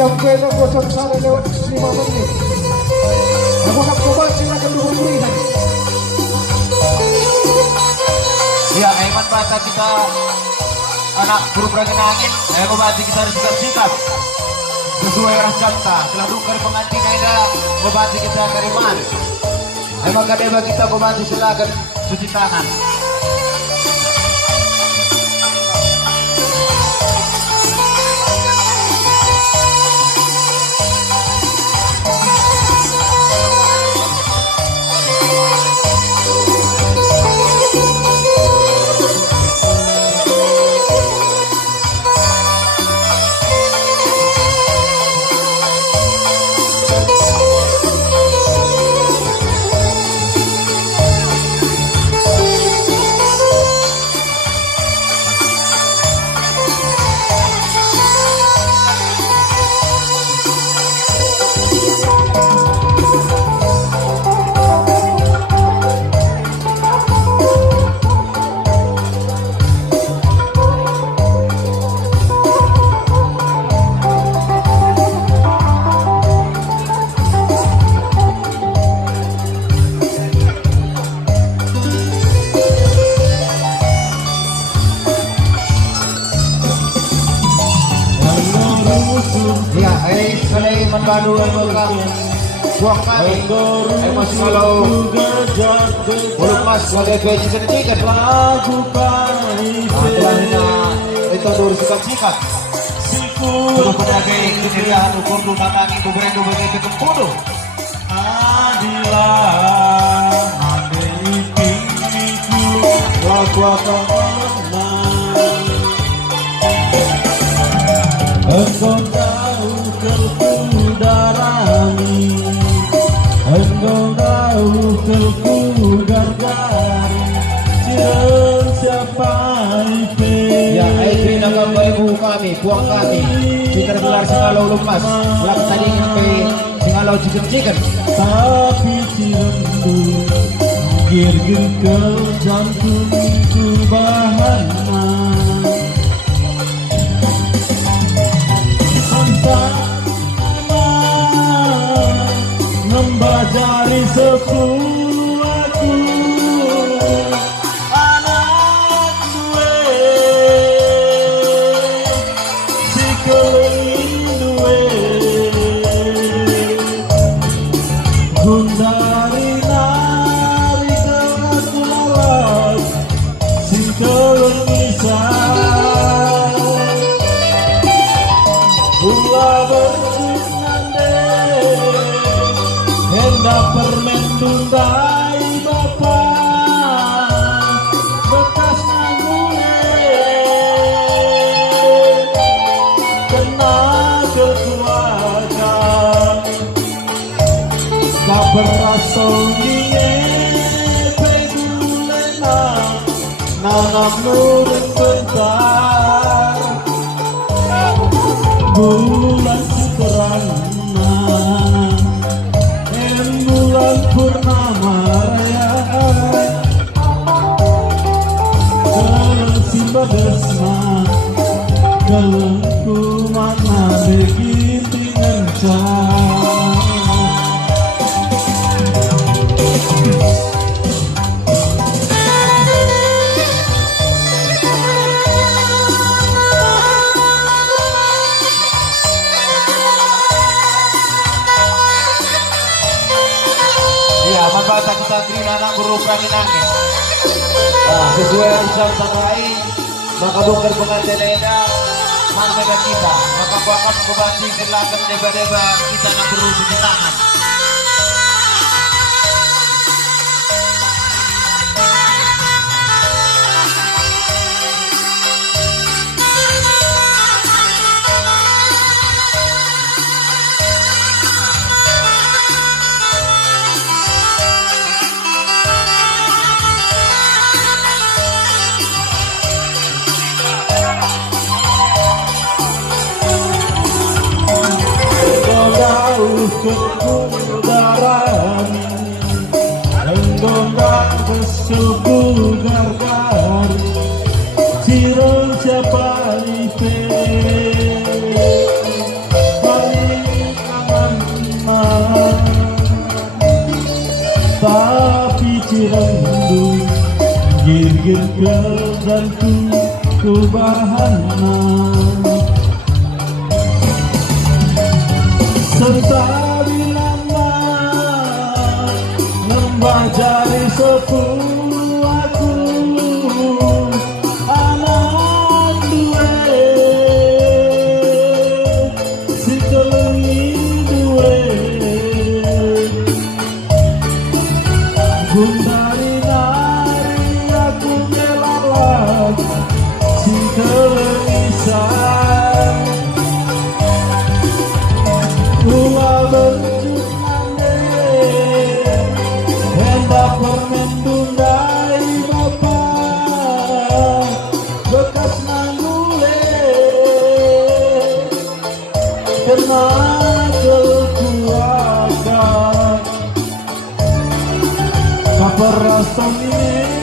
sampai 01 lewat 5 menit. Apakah coba silakan diberikan. Ya, Aiman Bata kita anak burung angin angin. Ngobati kita harus sikap sesuai arah cipta. Telah dukar pengantin ada ngobati kita kariman. Maka deba kita ngobati silakan cuci tangan. Ya, selain membadu welcome buang kami, masih kalau belum mas sebagai veggie sedikit itu dulu sikat sudah penjaga kesediaan ukur rumah tangki kuburan kuburan itu kempudu adilah mandiri tinggiku lagu akan menang engkau tahu kelku darani engkau tahu kelku gargari cireng siapa ipe ya IP nakam beribu kami buang kami kita gelar singalau lemas belakang tadi sampai singalau chicken tapi cirendu gir-gir ke jantungku bahana membajari sesuatu anak gue si kelingin gue gundari nari kelas si kelingin Ula bersinande hendak permen tundai bapak bekas nangule kena kekuatan kaberasol nie pedulena nanam nurut bentar bulan terangna bulan purnama raya jalan simba desna jalanku mana begitu ngencang Mabata kita terima anak burung angin angin. Sesuai urusan tanai maka bongkar pengantin eda mantega kita maka bakat kebati silakan deba-deba kita nak burung di tangan. Kemudarani Enggondang kesuku gargari Cireng siapa ipe Bali girgel dan ku bahana serta bilama lembah jari sepuluh aku anak duwe si kelengi duwe gundari nari aku ngelalak si kelengisan Kula benjuk nande hendak permen dundai bapak bekas nanggule kena kekuatan kaper rasam ini